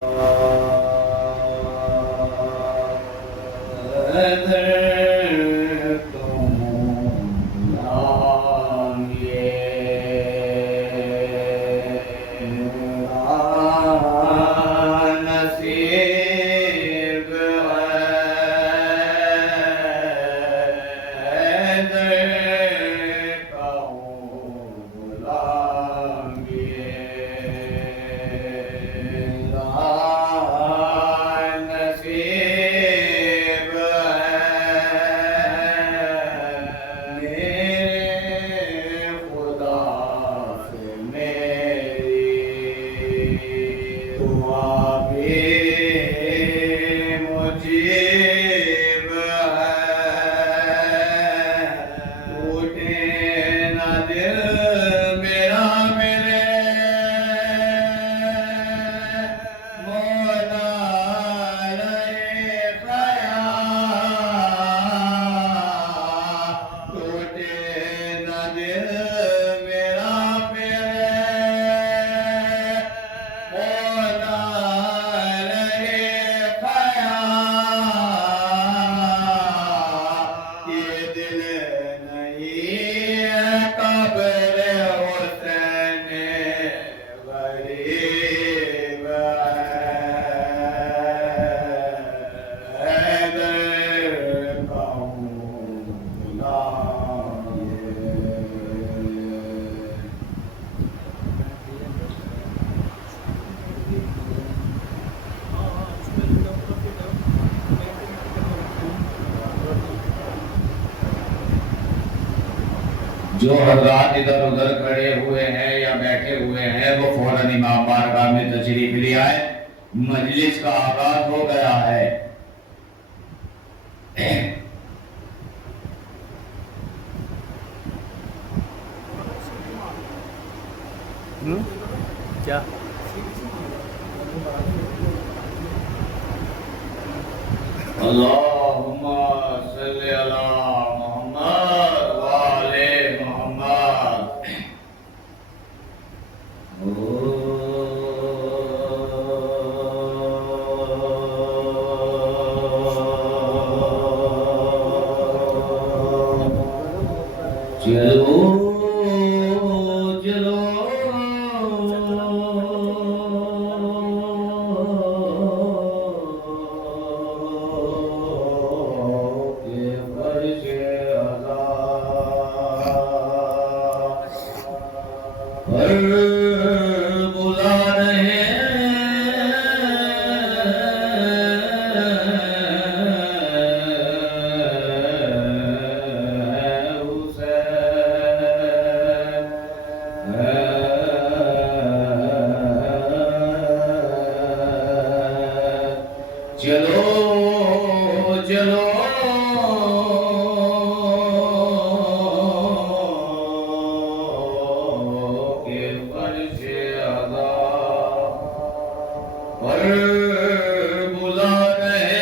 जो हजरात इधर उधर खड़े हुए हैं या बैठे हुए हैं वो फौरन इमाम बारगाह में तशरीफ ले आए। मजलिस का आगाज हो गया है। क्या अल्लाहुम्मा सल्ली अला मुहम्मद व आले मुहम्मद। चलो चलो बुला रहे चलो चलो बुला रहे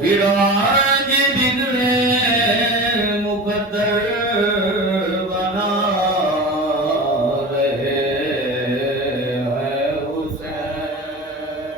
फिर आज बिगड़े मुकद्दर बना रहे हैं हुसैन।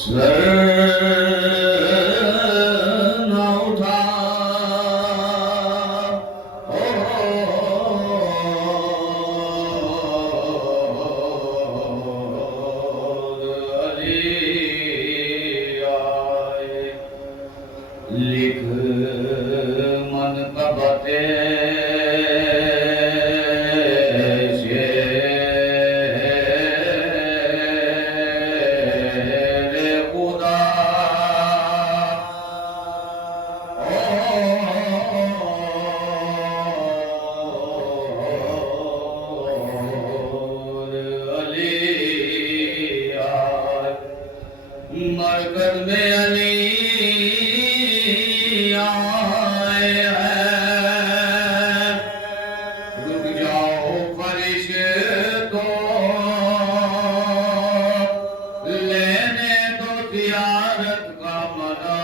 स्वर न उठा लिख मन कबते मरकत में अली आए हैं, रुक जाओ फरिश्तो, लेने दो ज़ियारत का मना।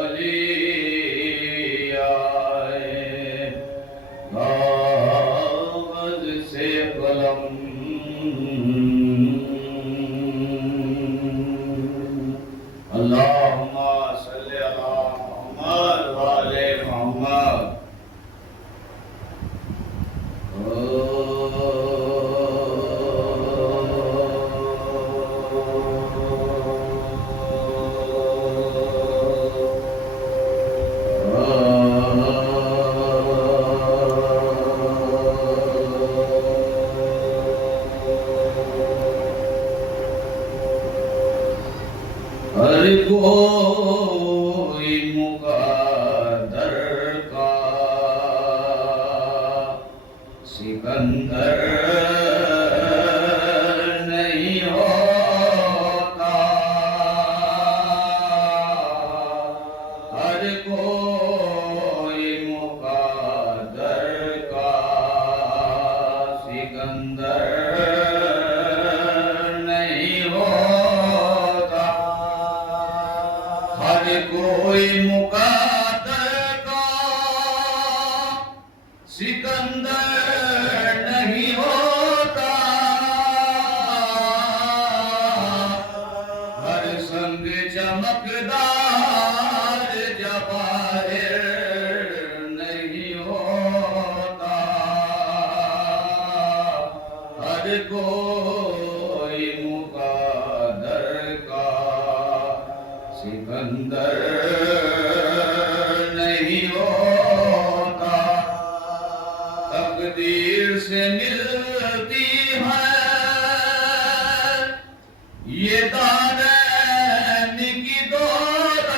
अली आए कागज से कलम, अल्लाहुम्मा सल्ली अला मुहम्मद व आले मुहम्मद। हर कोई मुक़द्दर का सिकंदर नहीं होता, हर कोई मुक़द्दर का सिकंदर नहीं होता, हर कोई मुक़द्दर का सिकंदर नहीं होता, हर संग चमकदार जवाहिर नहीं होता, हर कोई मुक़द्दर का सिकंदर नहीं होता। तकदीर से मिलती है ये दारैन की दौलत,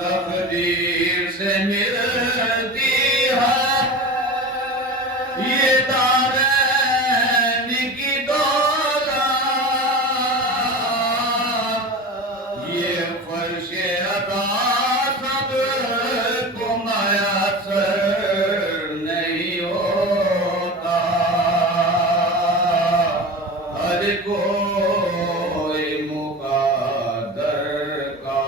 तकदीर से मिलती है ये दारैन की दौलत, ये फर्शे अता सब को मयस्सर नहीं होता, हर कोई मुक़द्दर का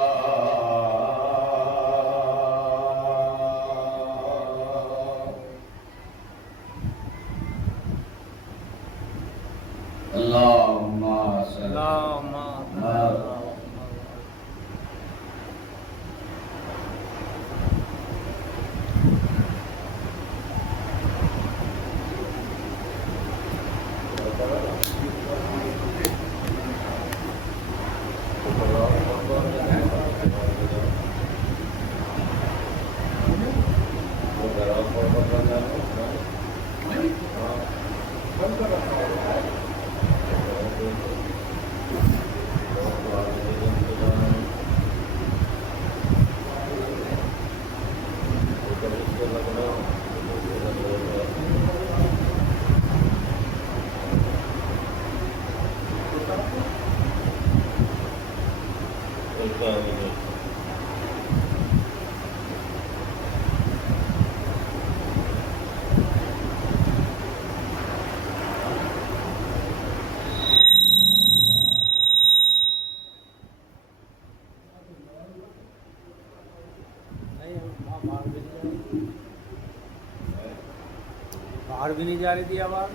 बाहर भी नहीं जा रही थी आवाज़।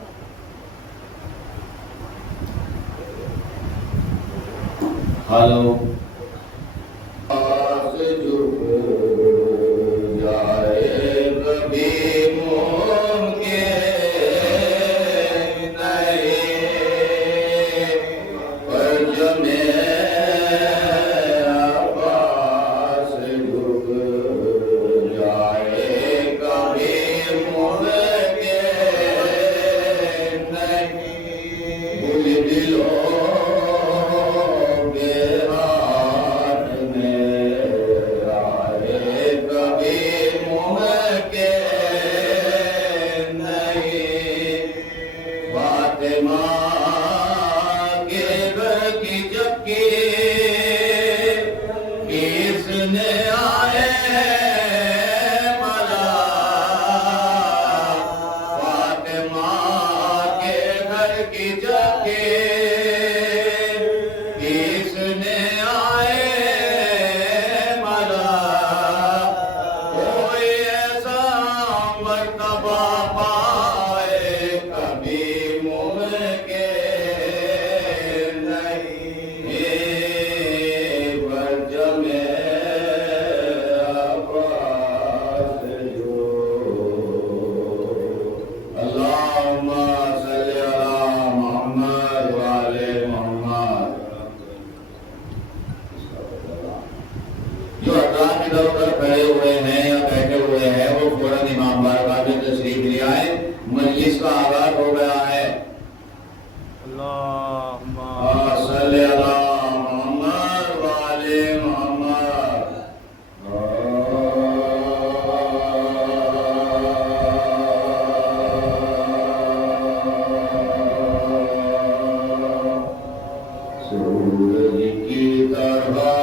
हेलो। इधर उधर खड़े हुए हैं या बैठे हुए हैं वो फौरन इमाम बारगाह में तशरीफ ले आए। मजलिस का आगाज हो गया है। अल्लाहुम्मा सल्ली अला मुहम्मद व आले मुहम्मद। सूरज की तरह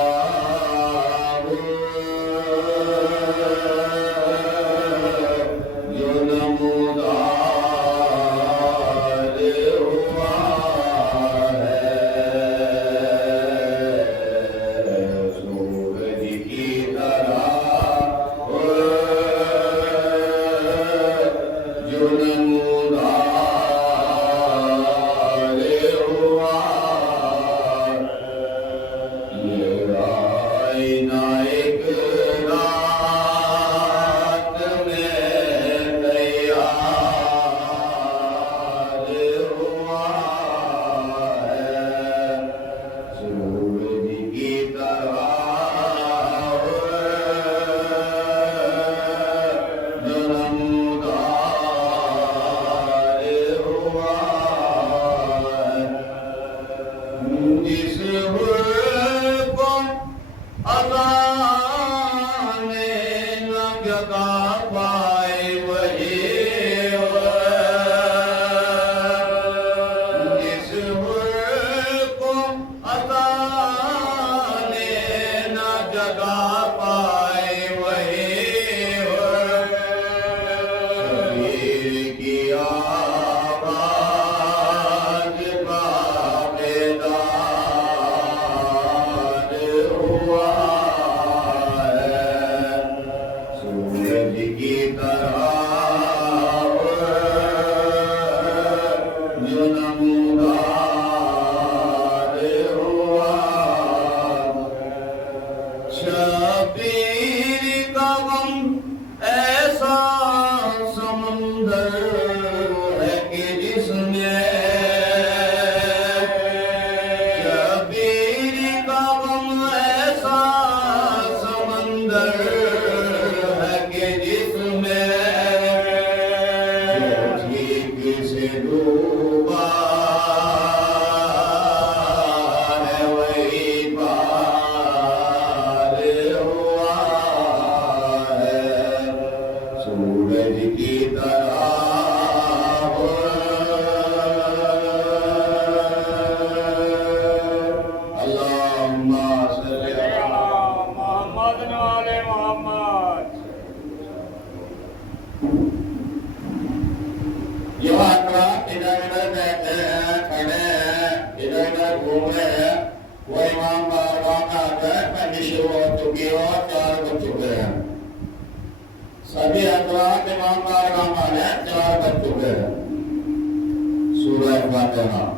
सभी हजरात इमाम बारगाह में 4 बज चुके हैं। फातिहा।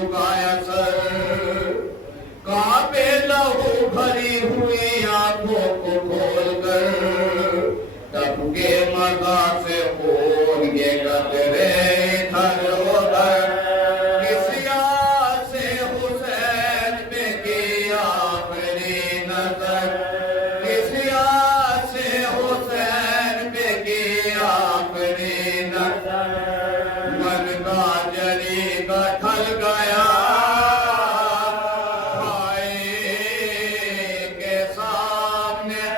झुकाया सर, कांपे लहू भरी हुई आंखों को खोलकर, टपके मज़ा से खून के कतरे इधर उधर, किसी आस से हुसैन पे की आखिरी नजर, किसी आस से हुसैन पे की आखिरी नजर, मन का जली गठल गया भाई के सामने,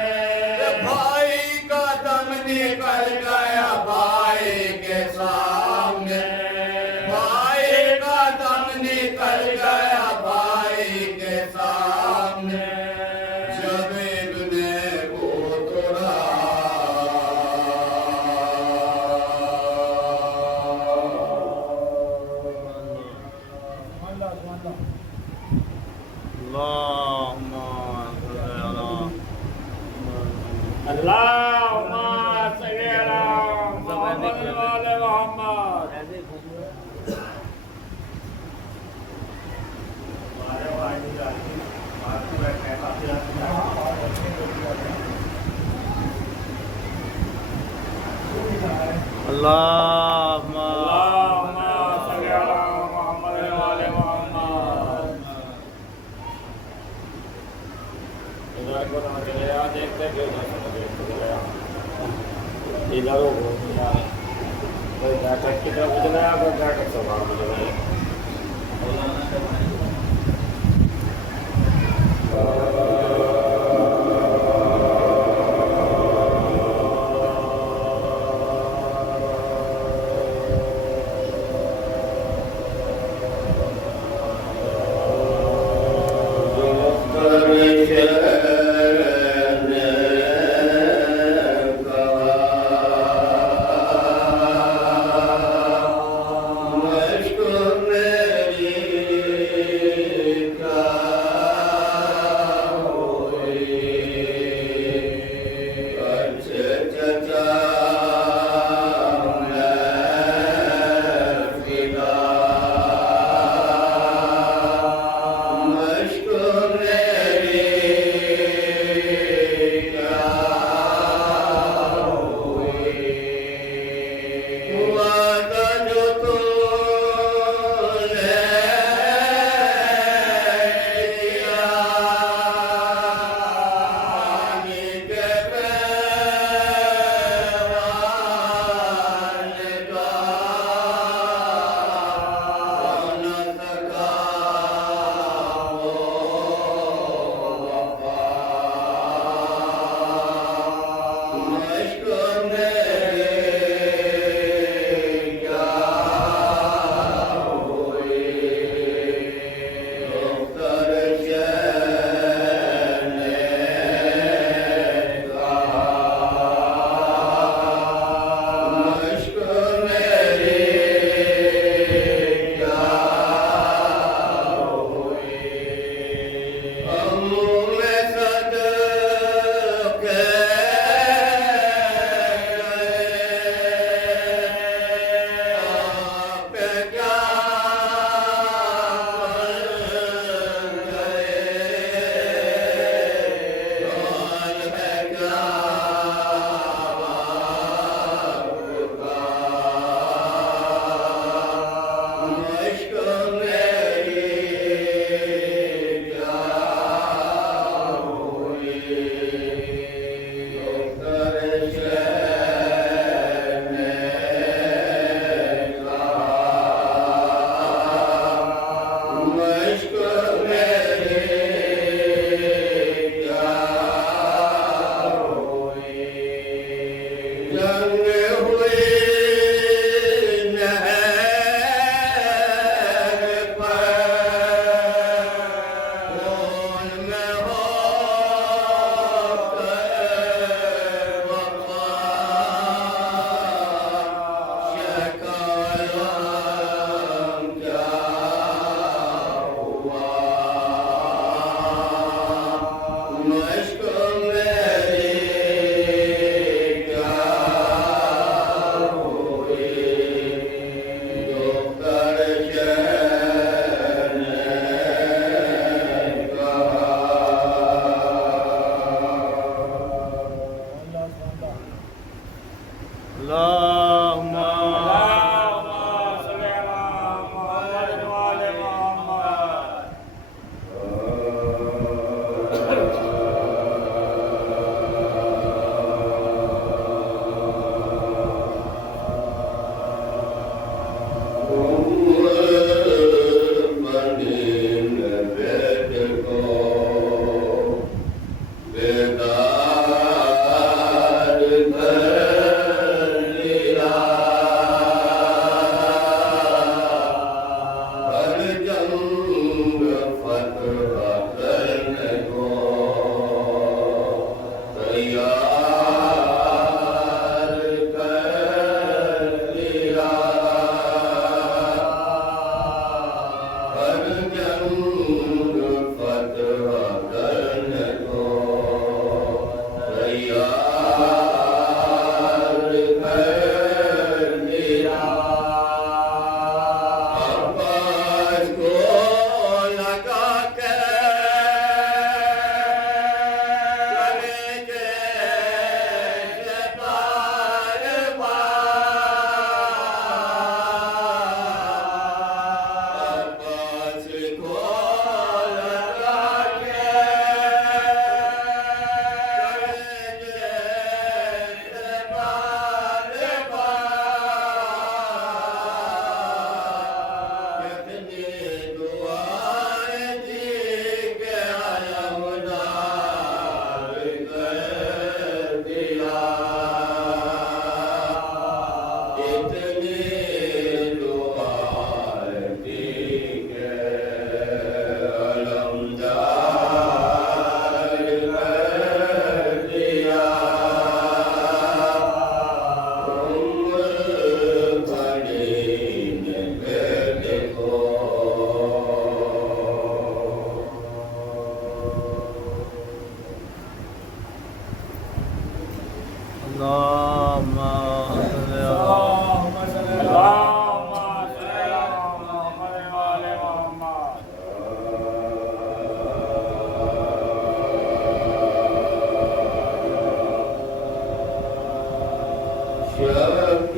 भाई का दम निकल गया भाई के सामने, भाई का दम निकल गया भाई के सामने, जब इब्ने को तोड़ा अल्लाहुम्मा सल्ली अला मुहम्मद व आले मुहम्मद। अल्लाहुम्मा सल्ली अला मुहम्मद व आले मुहम्मद। इधर को ना चले आ, देखते क्यों ना चले आ, इधर हो कोई बैठक की तरफ चले आ, कोई बैठक से बाहर चले आ।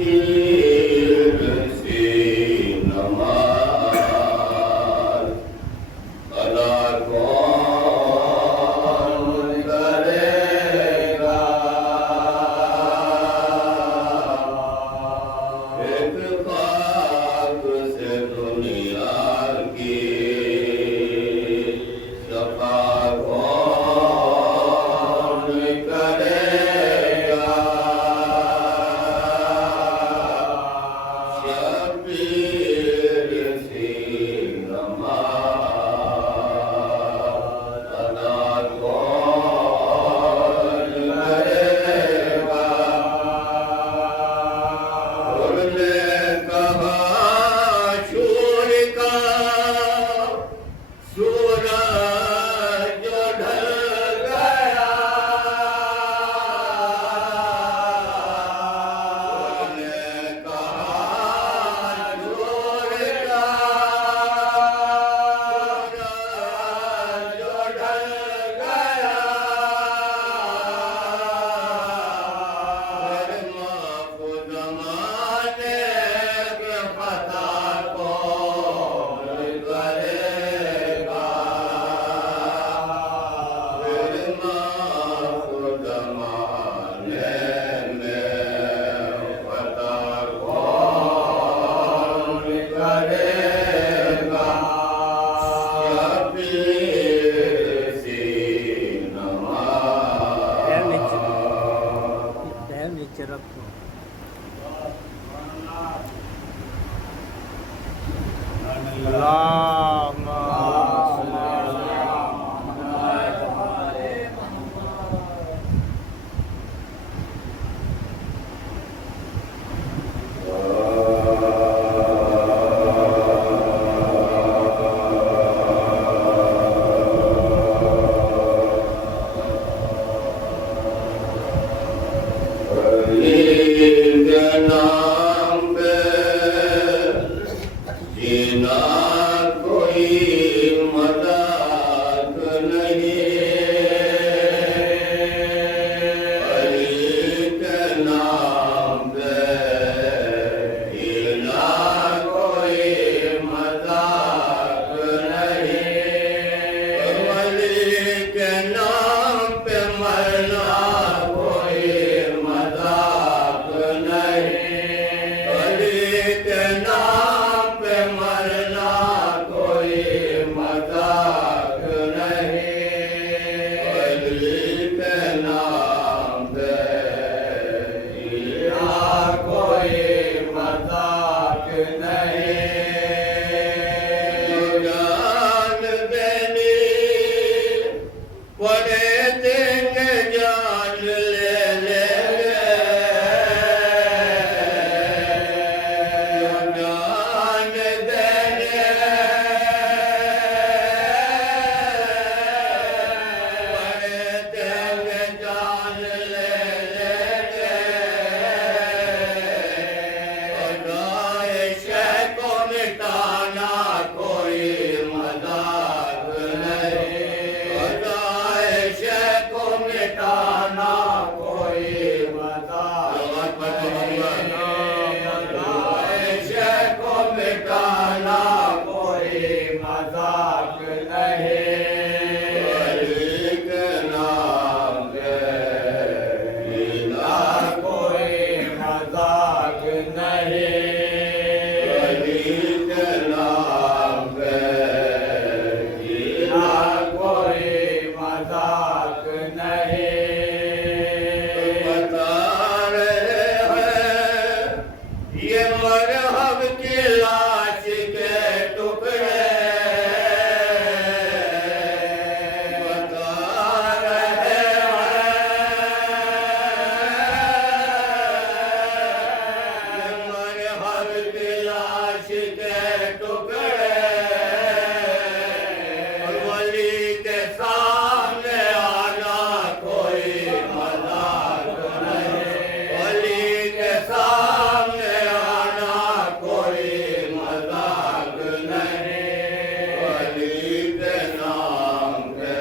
पीर से नमाज अदा कौन करेगा। एक खाक से दुनिया की सफा कौन करेगा। शबीर सी नमाज अदा कौन करेगा। उन्होंने कहा शूर का सूरज जो ढल गया। उन्होंने कहा शूर का सूरज जो ढल गया। माफ जमाने के खता कौन करेगा। माफ जमाने में खता कौन करेगा। शबीर सी नमाज पैर नीचे रखो। नाम पे जीना कोई मजाक नहीं। अली के नाम पे जीना कोई मजाक नहीं। अली के नाम पे मरना कोई मजाक नहीं। अली के नाम पे मरना कोई मजाक नहीं। अली के नाम पे जीना कोई मजाक नहीं। जान देनी पड़े देंगे जान ले लेंगे। जान देंगे पड़े देंगे जान ले लेंगे। अदाए शय को मिटाना कोई मजाक नहीं। अदाए शय को मिटाना कोई मजाक नहीं। अदाए शय को मिटाना कोई मजाक नहीं। अली के नाम पे जीना कोई मजाक नहीं। अली के नाम पे जीना कोई मजाक नहीं। बता रहे हैं ये मरहब की लाश के टुकड़े। बता रहे हैं ये मरहब की लाश के टुकड़े। वली के सामने आना कोई मजाक नहीं। वली के सामने आना कोई मजाक नहीं। वली के नाम पे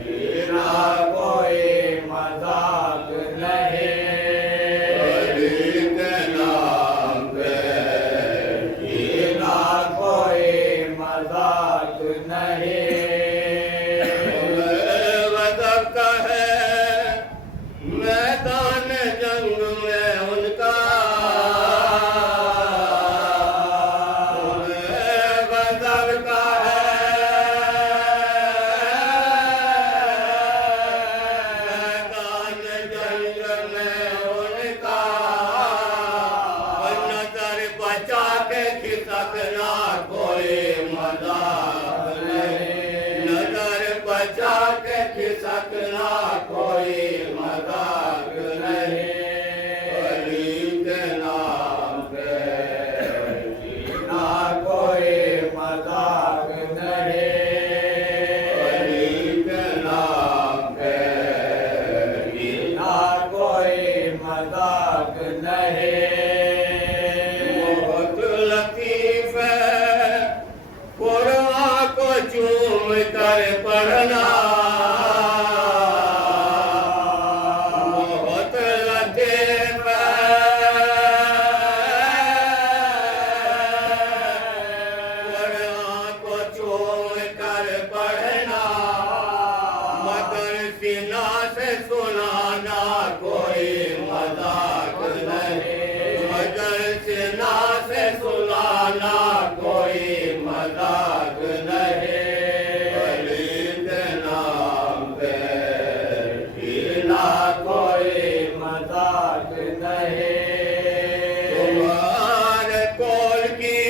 जीना कोई मजाक नहीं। वली के मजाक नहीं, नजर बचा के खिसकना कोई मजाक नहीं, अली के नाम पे जीना कोई मजाक नहीं, अली के नाम पे जीना कोई मजाक नहीं। बहुत लतीफ है कुरान को चूम कर पढ़ना, बहुत लतीफ है कुरान को चूम कर पढ़ना, मगर सीना से सुनाना कोई मजाक नहीं, मगर सीना से सुनाना कोई मजाक नहीं, अली के नाम पे जीना कोई मजाक नहीं। तुम्हारे कौल की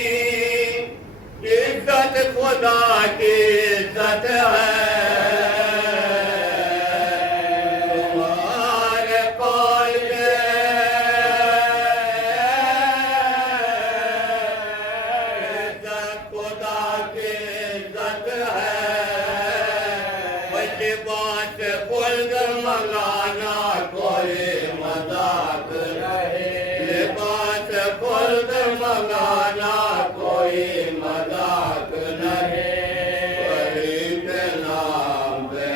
इज्जत खुदा की इज्जत है, तुम्हारे कौल के इज्जत खुदा की इज्जत है, लिबास खुल्द मंगाना कोई मजाक नहीं, लिबास खुल्द मंगाना कोई मजाक नहीं, अली के नाम पे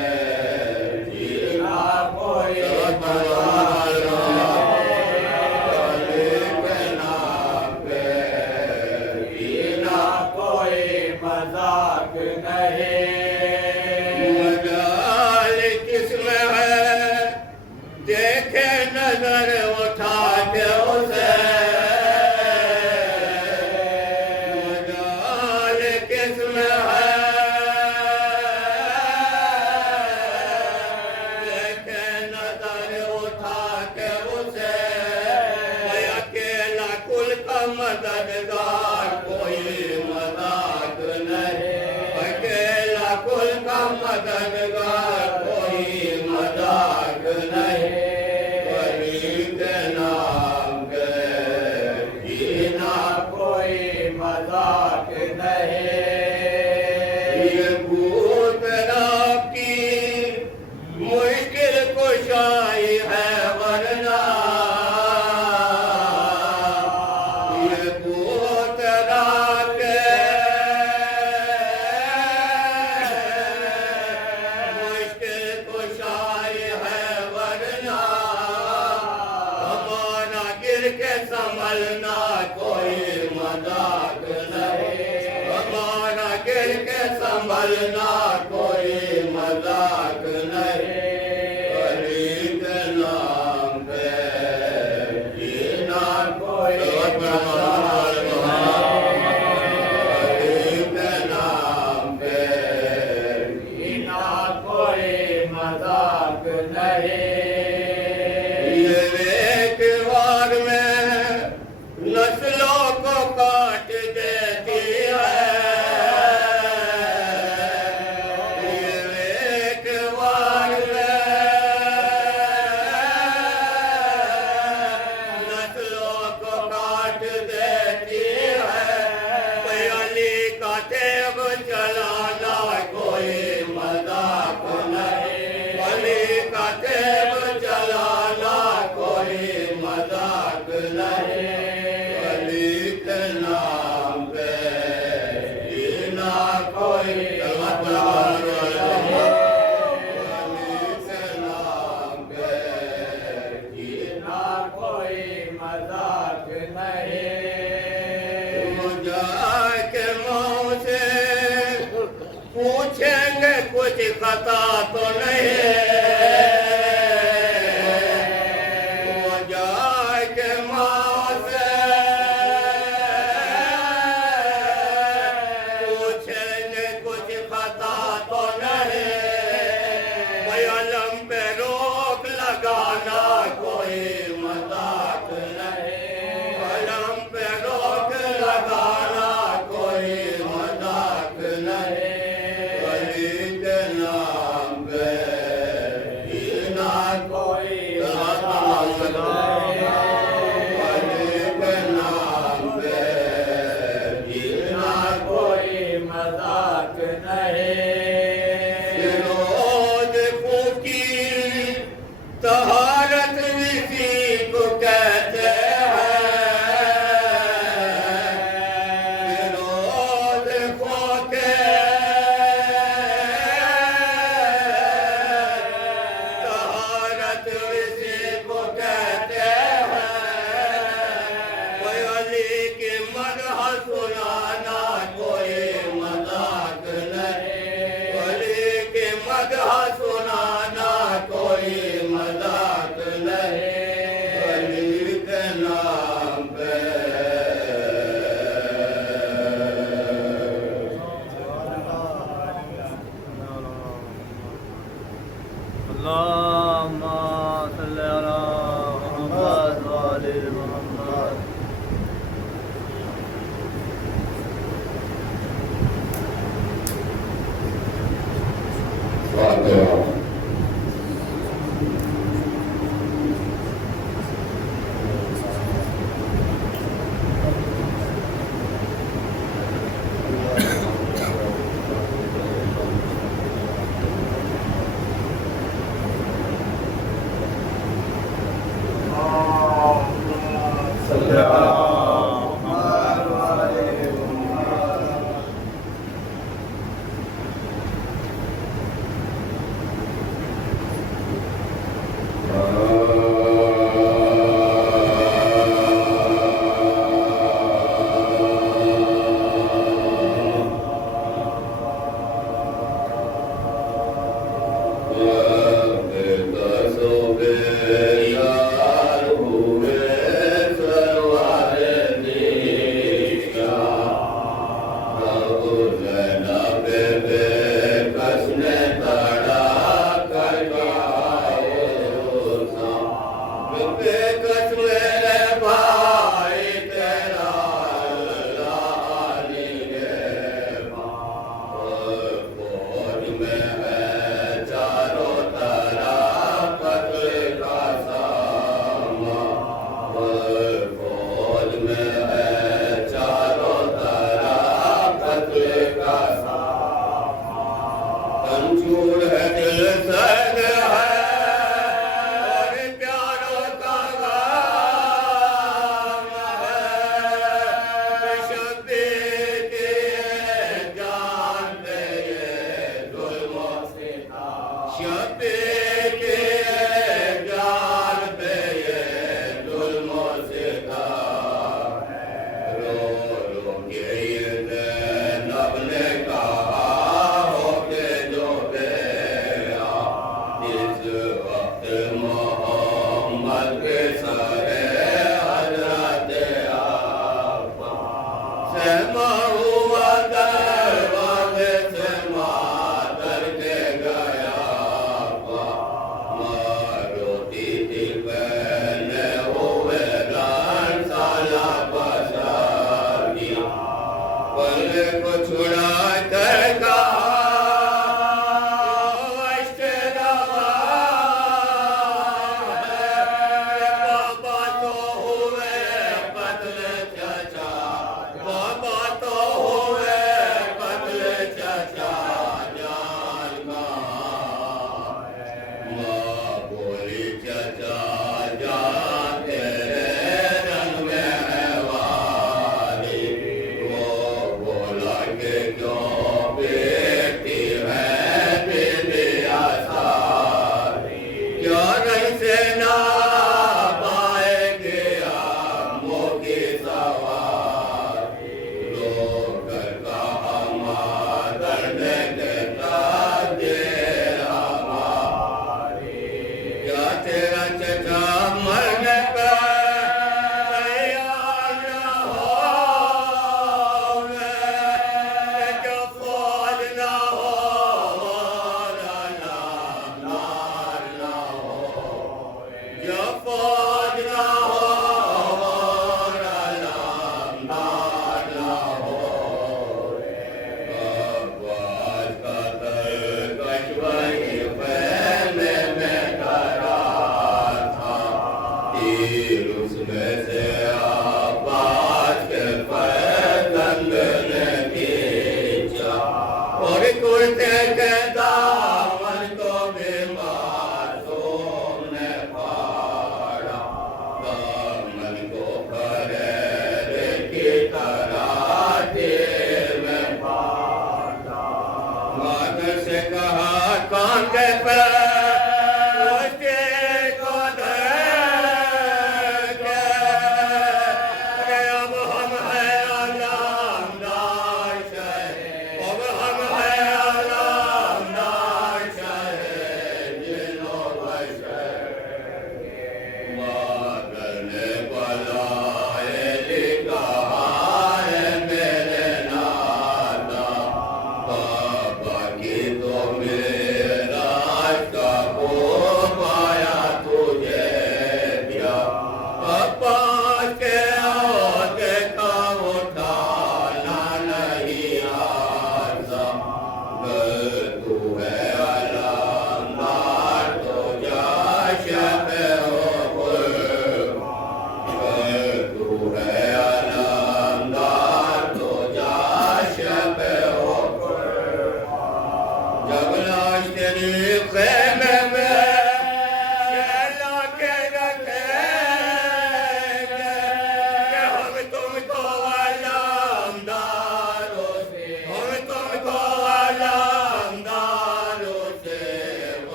जीना कोई मजाक नहीं, अली के नाम पे जीना कोई मजाक नहीं। मजाल किसमें है देखे नजर उठा के उसे, मजाल किसमें है देखे नजर उठा के उसे, कोई अकेला कुल का मददगार कोई मजाक नहीं, अकेला कुल का मददगार कोई मजाक नहीं, अली के नाम पे जीना कोई मजाक नहीं। ये भूतरा की मुश्किल कुशाई है वरना, ये भूतरा के मुश्किल कुशाई है वरना, हमारा गिर के संभलना कोई मजाक नहीं, हमारा गिर के संभलना कोई मजाक नहीं, अली के नाम पे जीना कोई मजाक नहीं, अली के नाम पे जीना कोई मजाक नहीं। ये एक बार में नस्लों को काट देती है, ये एक बार में नस्लों को काट देती है, कोई अली का तेग चलाना कोई मजाक नहीं, अली का तेग चलाना कोई मजाक नहीं, अली के नाम पे जीना कोई मजाक नहीं, अली के नाम पे जीना कोई मजाक नहीं। मजाक मौत से पूछेंगे कुछ खता तो नहीं, मजाक मौत से पूछेंगे कुछ खता तो नहीं, अलम पे रोक लगाना कोई मजाक नहीं, अलम पे रोक लगाना कोई मजाक के मदह सुनाना कोई मजाक नहीं, वली के मदह सुनाना कोई मजाक नहीं, वली के नाम पे अल्लाहुम्मा सल्ली अला मुहम्मद व आले मुहम्मद।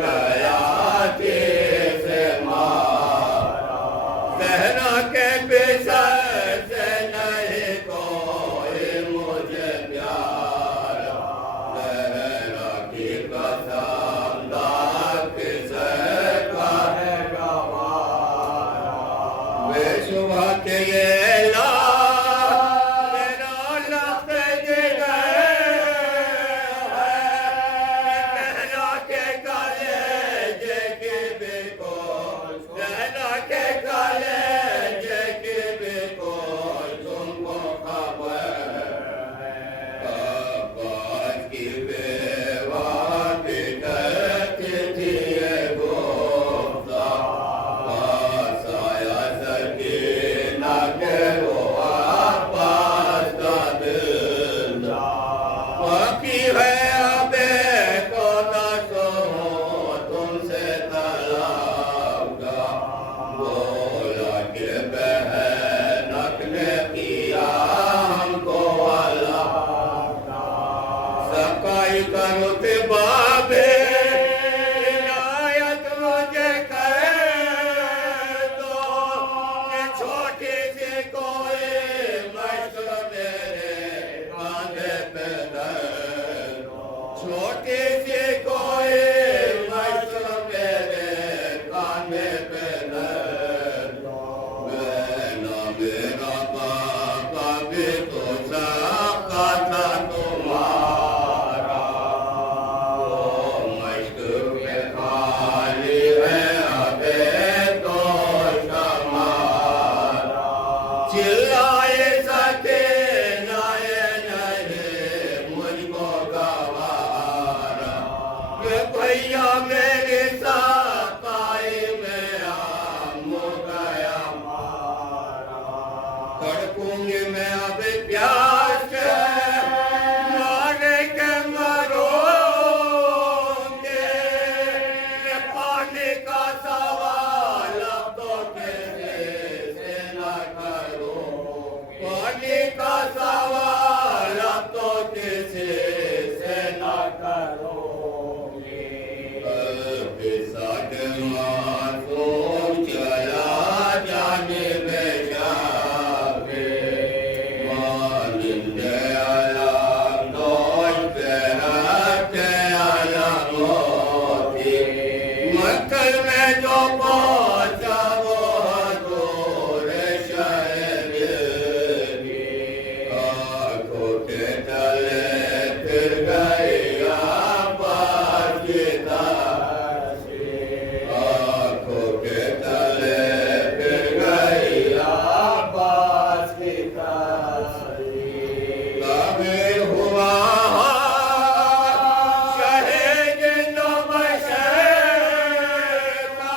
गया किस मारा सहना के बिसर से नहीं कोई मुझे प्यारा सहना की कसम दाग किसका है गवारा विश्व के ये लाल मेरा लफ्ज़ जिगर है कहना के कलेजे की बेकोल कहना के कलेजे की बेकोल तुमको खबर है अब्बास की बेवा बिटकती थी ये गुफ्ता पास आया सकीना के वो अब्बास का दिल बाकी है अबे को न सुनो तुमसे तलब का बोला कि बहनक ने किया हमको अल्लाह सकाई करो ते बाबे इनायत मुझे करे दो ये छोटी सी कोई मश्क मेरे कांधे पे धर दो छोटी सी कोई मश्क मेरे कांधे पे धर दो मैंने मेरा पापा भी तो साका था तुम्हारा वो मश्क पे खाली है अबे तो हमारा चिल्लाए सके नाए नहीं मुझको गवारा वे भैया मेरे साकाई में आम गया मारा कड़कूंगी मैं अब प्यास के मारे के मरोगे ये पानी का सवाल अब तो कैसे न करो पानी का सवाल अब तो कैसे से न करोगे बिसात मासूम चला जाने में जावे मानिंदे आलम दोस्त रहते आलम होती मक्कल में जो पहुंचा वो दूर शहर की आंखों के तले फिर गई आबाद की तासी आंखों के तले फिर गई आबाद की तासी ताबीर हुआ शहीद नो बशर का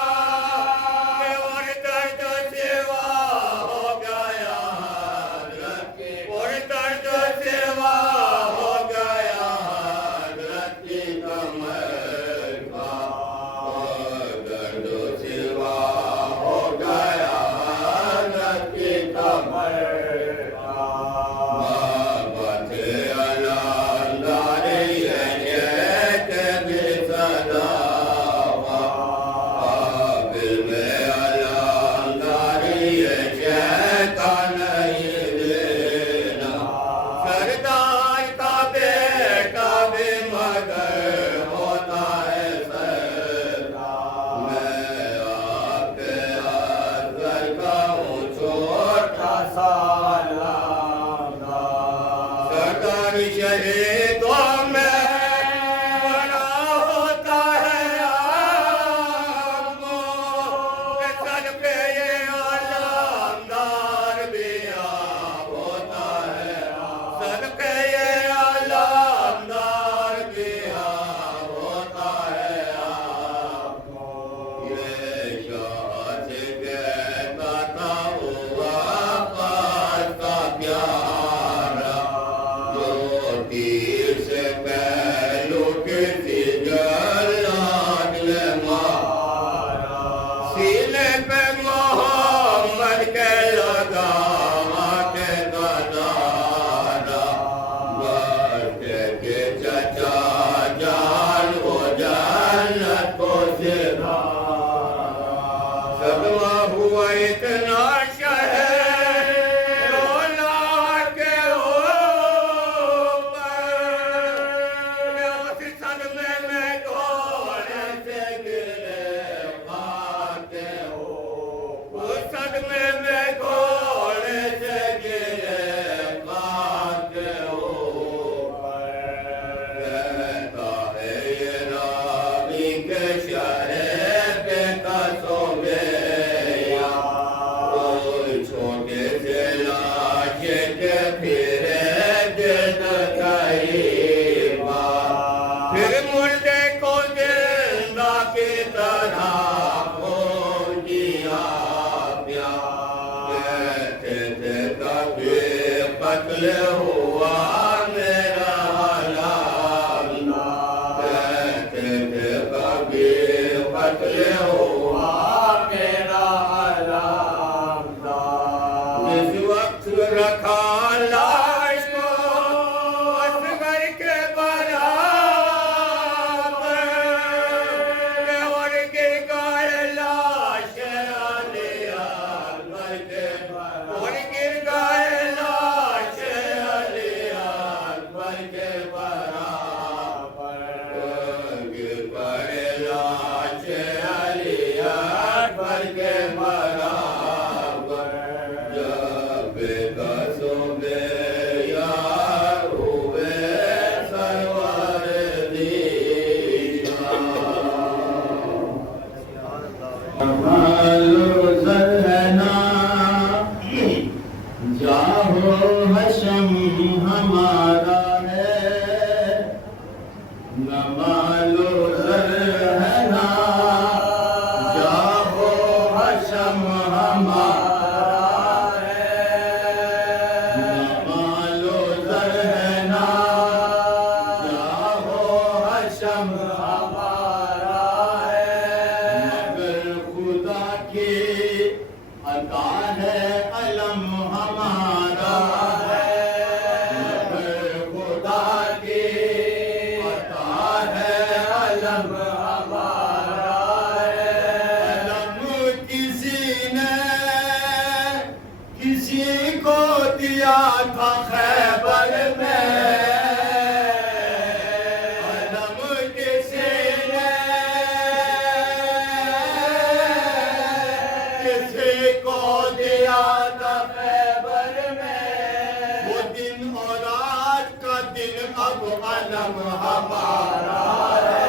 आलम हमारा है,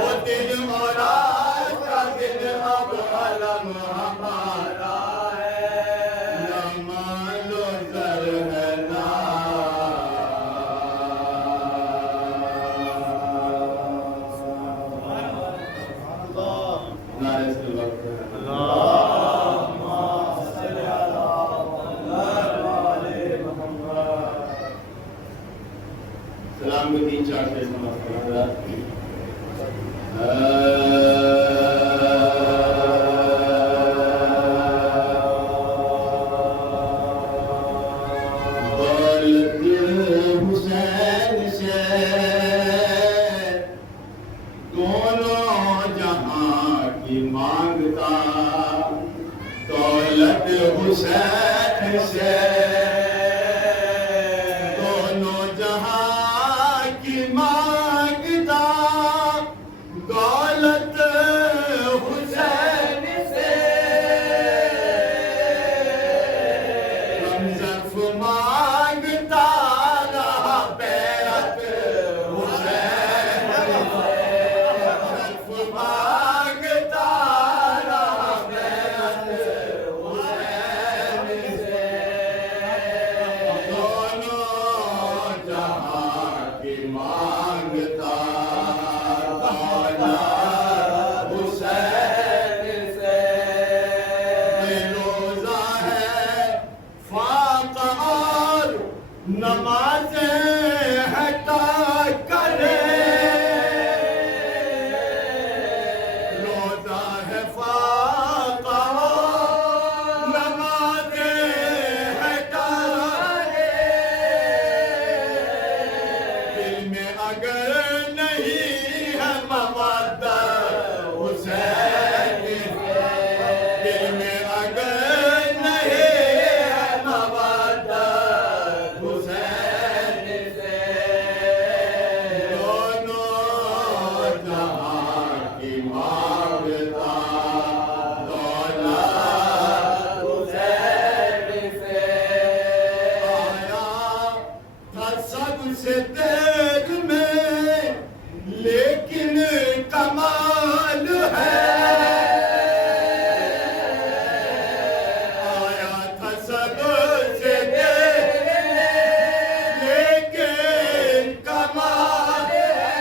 वो दिन और आज का दिन अब आलम हमारा है, न मालो सर है ना नारे से वक्त सलाम को 3-4 से हुसैन से दोनों जहां की मांगता, दौलत हुसैन से दोनों जहां की मांगता, दौलत हुसैन से रमज़फ मांगता रहा बैरत हुसैन से, रमज़फ मांगता रहा बैरत हुसैन से, दोनों जहां की मांगता, दौलत हुसैन से, रोज़ा है फाक़ा और नमाज़ें हटा करे, रोज़ा है फाक़ा और नमाज़ें हटा करे, दिल में अगर नहीं है मवद्दत हुसैन से, दिल में अगर नहीं है मवद्दत हुसैन से, दोनों जहां की मांगता, दौलत हुसैन से, आया था सबसे तेज में लेकिन कमाल है, आया था सबसे तेज में लेकिन कमाल है,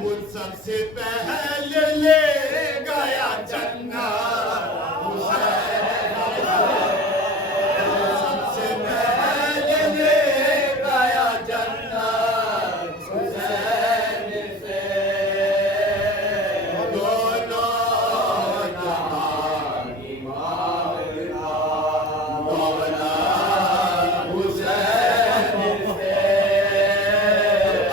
वो सबसे पहले ले गया जन्नत हुसैन, सबसे पहले ले गया जन्नत हुसैन से, दोनों जहां की मांगता, दौलत हुसैन से,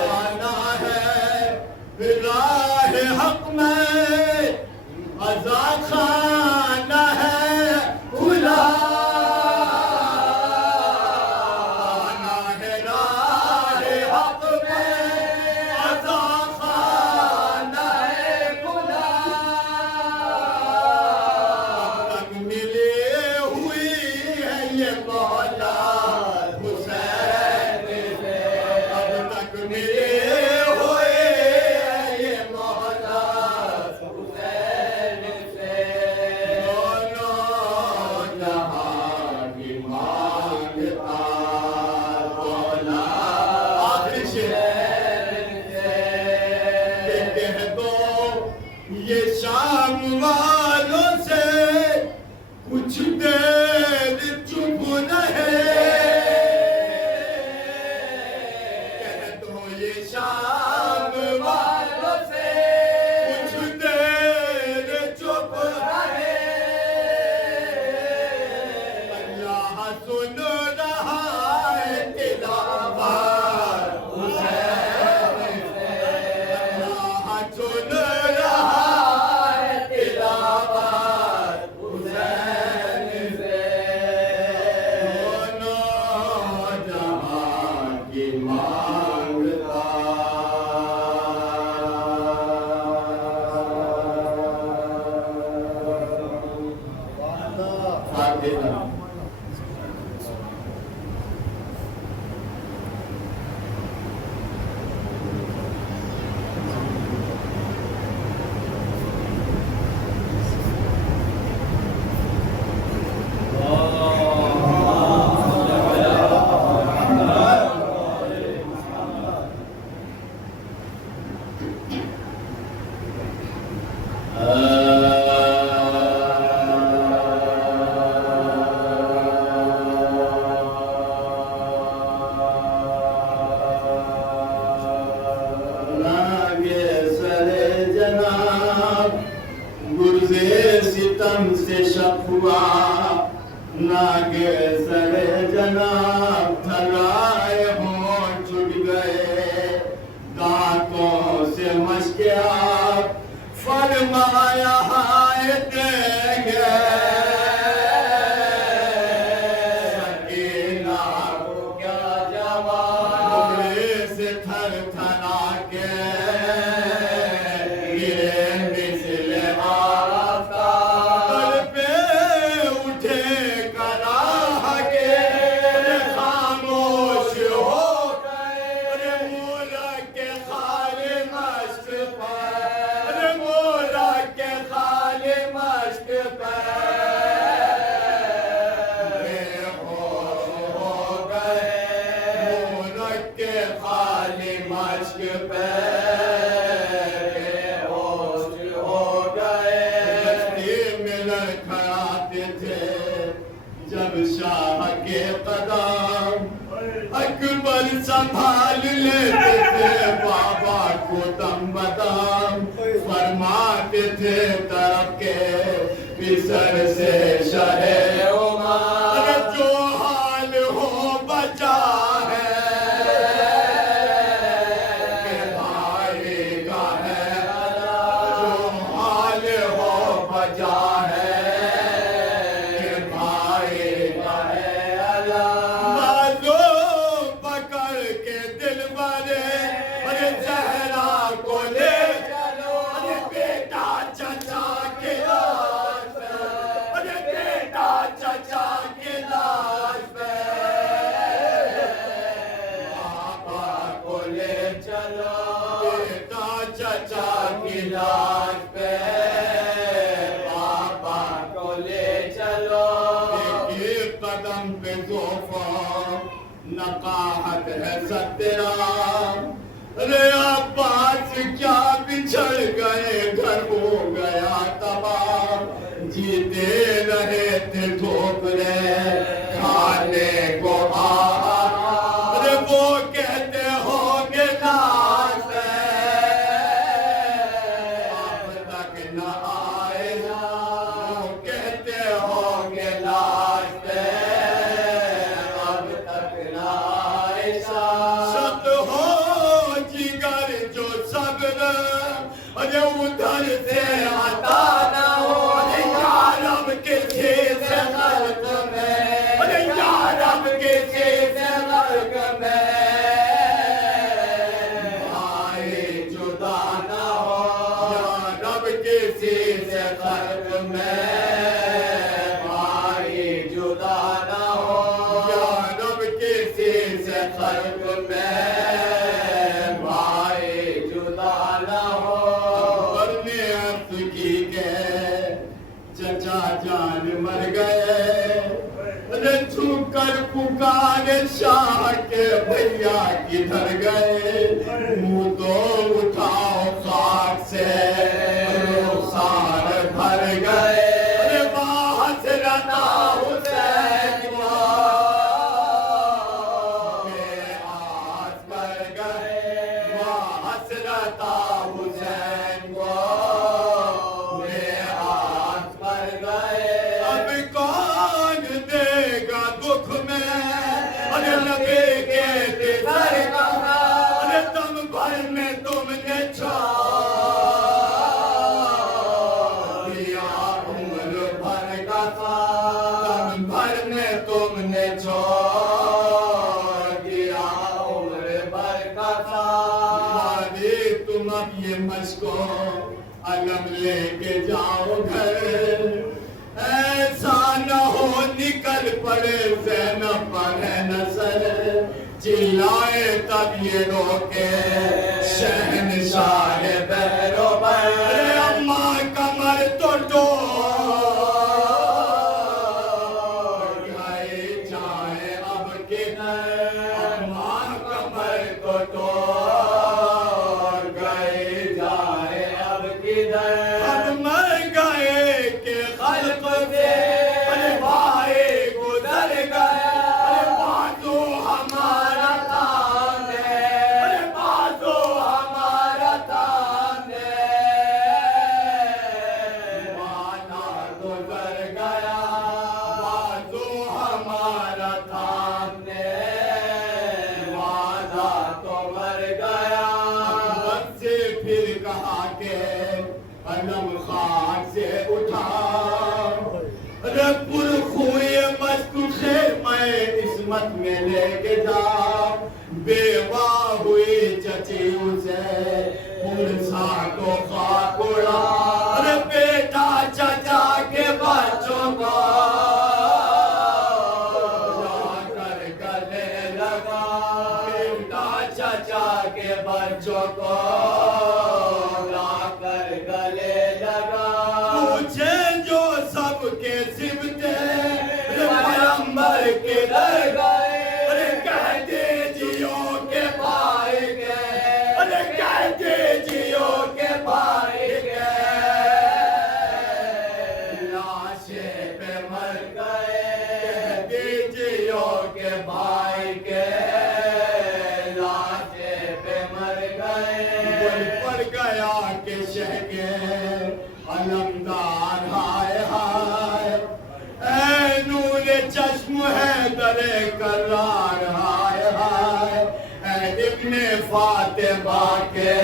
आना है राह हक में, अज़ा खाना है खुला, आना है राह हक में, अज़ा खाना है खुला, तक मिले हुई है ये मौला हुसैन से, अब तक मिले हुए है ये मौला हुसैन से, लागे सरे जनाब गुर्जे सितम से शकुआ, लागे सरे जनाब थराए हों छुट गए दांतों से मशकिया, फरमाया हाय देंगे सकीना को क्या जवाब, से थर थरा के गिरे मिसले आस्था, दर पे उठे कराह के खामोश हो गए, मोला के खाले मश्क पर, मोला के खाले मश्क पर बेहोश हो गए, मोला के खाले मश्क पे बेहोश हो गए। रस्ते में लड़खड़ाते थे जब शाह के कदम, अकबर संभाल लेते थे बाबा को दम बदम, फरमाते थे तरफ के पिसर से शहे उमर, जो हाल हो बचा है के भाई का है, जो हाल हो बचा है के भाई का है बाजो पकड़ के दिल भरे, अरे जहरा को ले चलो, अरे बेटा चचा के लाश पे, अरे बेटा चचा के लाश पे, पापा को ले चलो, बेटा चचा की लाश पे, पापा को ले चलो। देखिए कदम पे तोहफा नकाहत है सतेरा, अरे अब्बास क्या बिछड़ गए घर हो गया तबाह, जीते रहे थे ठोकरे खाने को अरे वो कहते होंगे लाश है, अब तक न आए, वो कहते होंगे लाश है, अब तक न आए। सत हो जिगर जो सब्र, अरे उधर से आता न हो, अरे यारब के चीज खल्क में, अरे यारब के चीज खल्क में भाई जुदा न हो, यारब के चीज खल्क में भाई जुदा न हो, यारब के चीज खल्क में भाई जुदा न हो। वरने अर्थ की के चचा जान मर गए, अरे छूकर पुकारे शाह के भैया किधर गए, मुंह तो उठाओ खाक से रुखसार भर गए, अरे हसरता हुसैन को बेआस कर गए, हसरता हुसैन को बेआस कर गए। अब कौन देगा दुख में, अरे लगे के सर का, अरे दम भर में तुमने छोड़ दिया उम्र भर का साथ, दम भर में तुमने छोड़ दिया उम्र भर का साथ। तुम अब ये मशको अलम लेके जाओ घर, ऐसा न हो निकल पड़े ज़ैनब पर है नजर, चिल्लाए तब ये रोके शहनशाह बहरो पर, अरे अम्मा कमर तो टूट गए जाए अब किधर, अम्मा कमर तो टूट गए जाए अब किधर। फिर कहा के अलम खाक से उठा, अरे पुरखुए मस्तु खैर मैं इसमत में लेके जा, बेवा हुई चची उसे पुरसा को खाक उड़ा, अरे बेटा चचा के बच्चों को जाकर गले लगा, बेटा चचा के बच्चों को जाकर गले लगा, पूछे जो सबके सिमटे पैगंबर के दर गए, अरे कहते जियो के भाई के, अरे कहते जियो के भाई के, लाशे पे मर गए, कहते जियो के भाई के, लाशे पे मर गए, पड़ गया के शह के अलमदार हाय हाय, ऐ नूर चश्म है दरे करार हाय हाय, ऐ इब्ने फातिमा के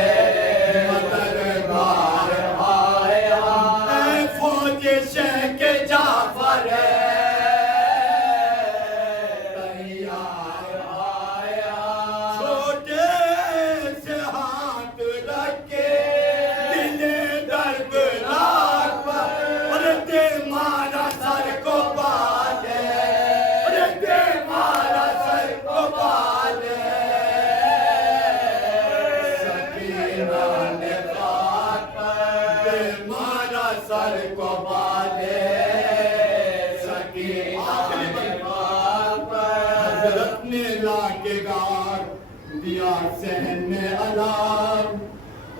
मददगार हाय हाय, ऐ फौज शह के जाफर तैयार हाय हाय, छोटे से हाथ रख के दिले दर्दनाक पर, अरे दे मारा सर को बांधे, अरे दे मारा सर को बांधे, सकीना ने खाक पर दे मारा सर को बांधे, सकीना ने खाक पर, हजरत ने लाके गार दिया सहन में अलाम,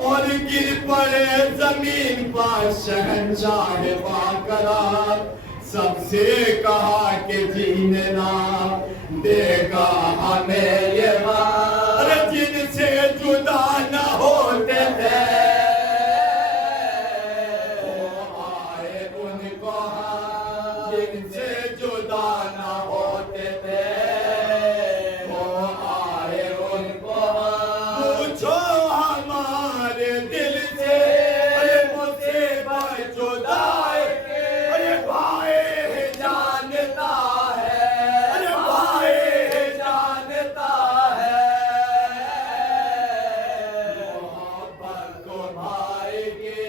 और गिर पड़े जमीन पर शहंशाह बाकरार, सबसे कहा कि जीने ना देगा हमें ये बात, अरे जिनसे जुदा न होते थे वो आए उनको हाथ, जिनसे जुदा न होते थे वो आए उनको हाथ, पूछो हमारे दिल से, अरे मुसीबत जुदाई के, अरे भाई जानता है, अरे भाई जानता है, मोहब्बत को भाई के,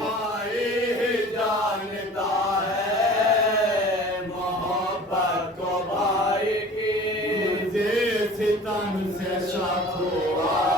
भाई जानता है, मोहब्बत को भाई की, मुझे सितम से शक हुआ